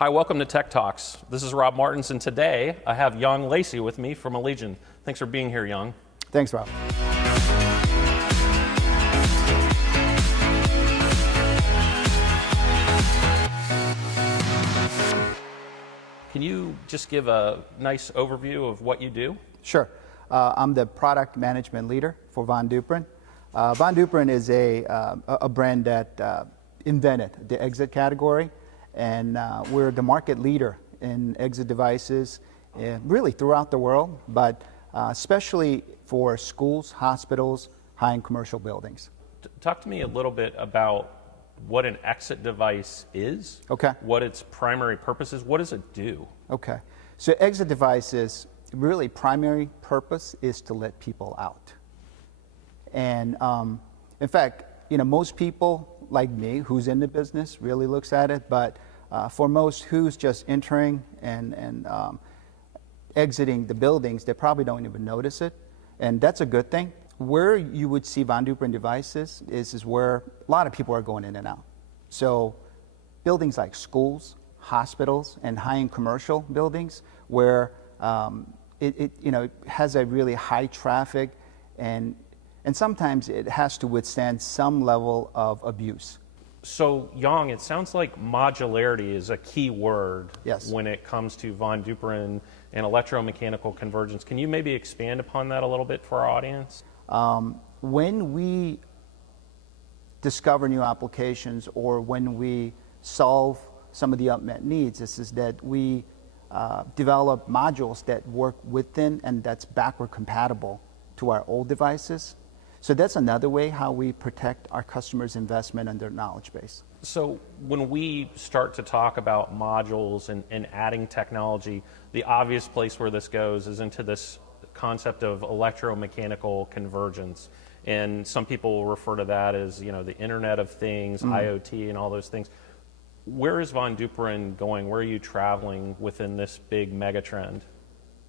Hi, welcome to Tech Talks. This is Rob Martens, and today I have Yong Lacy with me from Allegion. Thanks for being here, Yong. Thanks, Rob. Can you just give a nice overview of what you do? Sure. I'm the product management leader for Von Duprin. Von Duprin is a brand that invented the exit category, and we're the market leader in exit devices really throughout the world, but especially for schools, hospitals, high-end commercial buildings. Talk to me a little bit about what an exit device is, Okay. what its primary purpose is, what does it do? Okay. So exit devices, really primary purpose is to let people out. And in fact, most people like me who's in the business really looks at it, but for most who's just entering and exiting the buildings, they probably don't even notice it. And that's a good thing. Where you would see Von Duprin devices is where a lot of people are going in and out. So buildings like schools, hospitals, and high-end commercial buildings where it has a really high traffic and sometimes it has to withstand some level of abuse. So, Yong, it sounds like modularity is a key word Yes. when it comes to Von Duprin and electromechanical convergence. Can you maybe expand upon that a little bit for our audience? When we discover new applications or when we solve some of the unmet needs, this is that we develop modules that work within and that's backward compatible to our old devices. So that's another way how we protect our customers' investment and their knowledge base. So when we start to talk about modules and adding technology, the obvious place where this goes is into this concept of electromechanical convergence. And some people refer to that as, the Internet of Things, IoT, and all those things. Where is Von Duprin going? Where are you traveling within this big mega trend?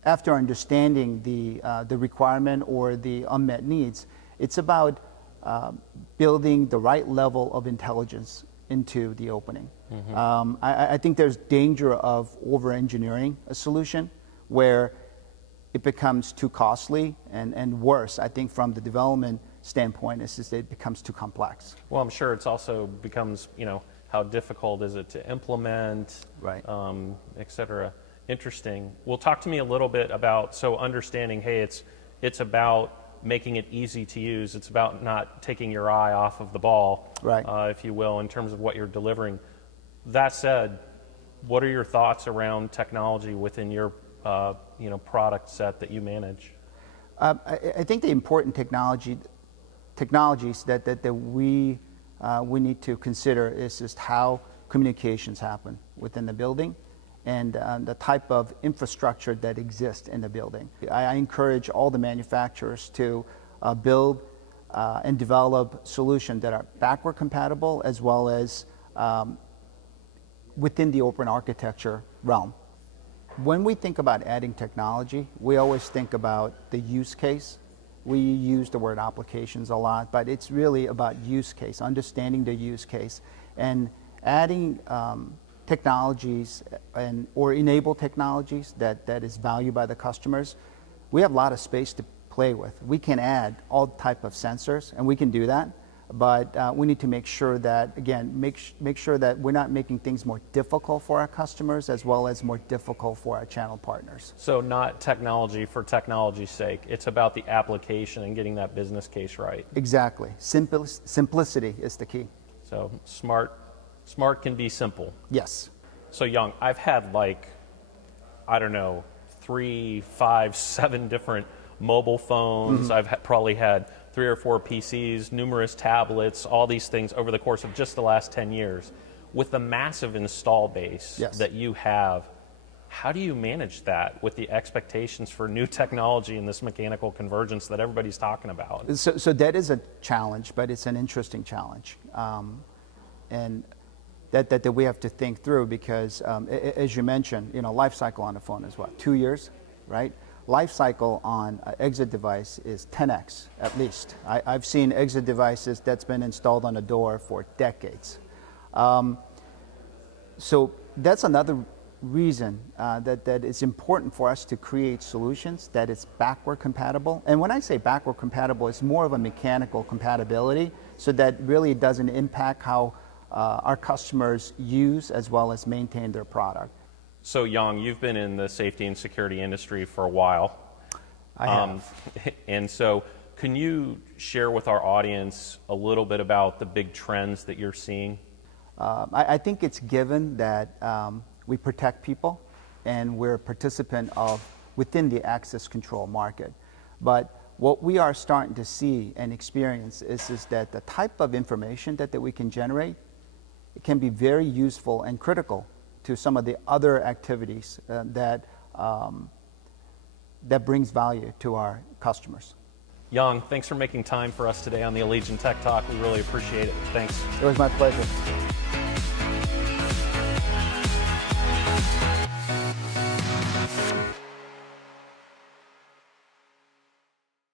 After understanding the requirement or the unmet needs, it's about building the right level of intelligence into the opening. Mm-hmm. I think there's danger of over-engineering a solution where it becomes too costly and worse, I think from the development standpoint, is that it becomes too complex. Well, I'm sure it's also becomes, how difficult is it to implement, right. Et cetera. Interesting. Well, talk to me a little bit about, so understanding, hey, it's about making it easy to use. It's about not taking your eye off of the ball, right. If you will, in terms of what you're delivering. That said, what are your thoughts around technology within your product set that you manage? I think the important technologies that we need to consider is just how communications happen within the building and the type of infrastructure that exists in the building. I encourage all the manufacturers to build and develop solutions that are backward compatible as well as within the open architecture realm. When we think about adding technology, we always think about the use case. We use the word applications a lot, but it's really about use case, understanding the use case, and adding technologies or enable technologies that is valued by the customers. We have a lot of space to play with. We can add all type of sensors, and we can do that. But we need to make sure that, again, make sure that we're not making things more difficult for our customers as well as more difficult for our channel partners. So not technology for technology's sake. It's about the application and getting that business case right. Exactly. Simplicity is the key. So smart can be simple. Yes. So Yong, I've had 3, 5, 7 different mobile phones. Mm-hmm. I've probably had 3 or 4 PCs, numerous tablets, all these things over the course of just the last 10 years. With the massive install base yes. that you have, how do you manage that with the expectations for new technology and this mechanical convergence that everybody's talking about? So that is a challenge, but it's an interesting challenge. And that we have to think through because, as you mentioned, life cycle on a phone is what, 2 years, right? Life cycle on an exit device is 10x at least. I've seen exit devices that's been installed on a door for decades. So that's another reason that it's important for us to create solutions that is backward compatible. And when I say backward compatible, it's more of a mechanical compatibility, so that really doesn't impact how our customers use as well as maintain their product. So Yong, you've been in the safety and security industry for a while. I have. And so can you share with our audience a little bit about the big trends that you're seeing? I think it's given that we protect people and we're a participant within the access control market. But what we are starting to see and experience is that the type of information that we can generate, it can be very useful and critical to some of the other activities that brings value to our customers. Yong, thanks for making time for us today on the Allegion Tech Talk. We really appreciate it. Thanks. It was my pleasure.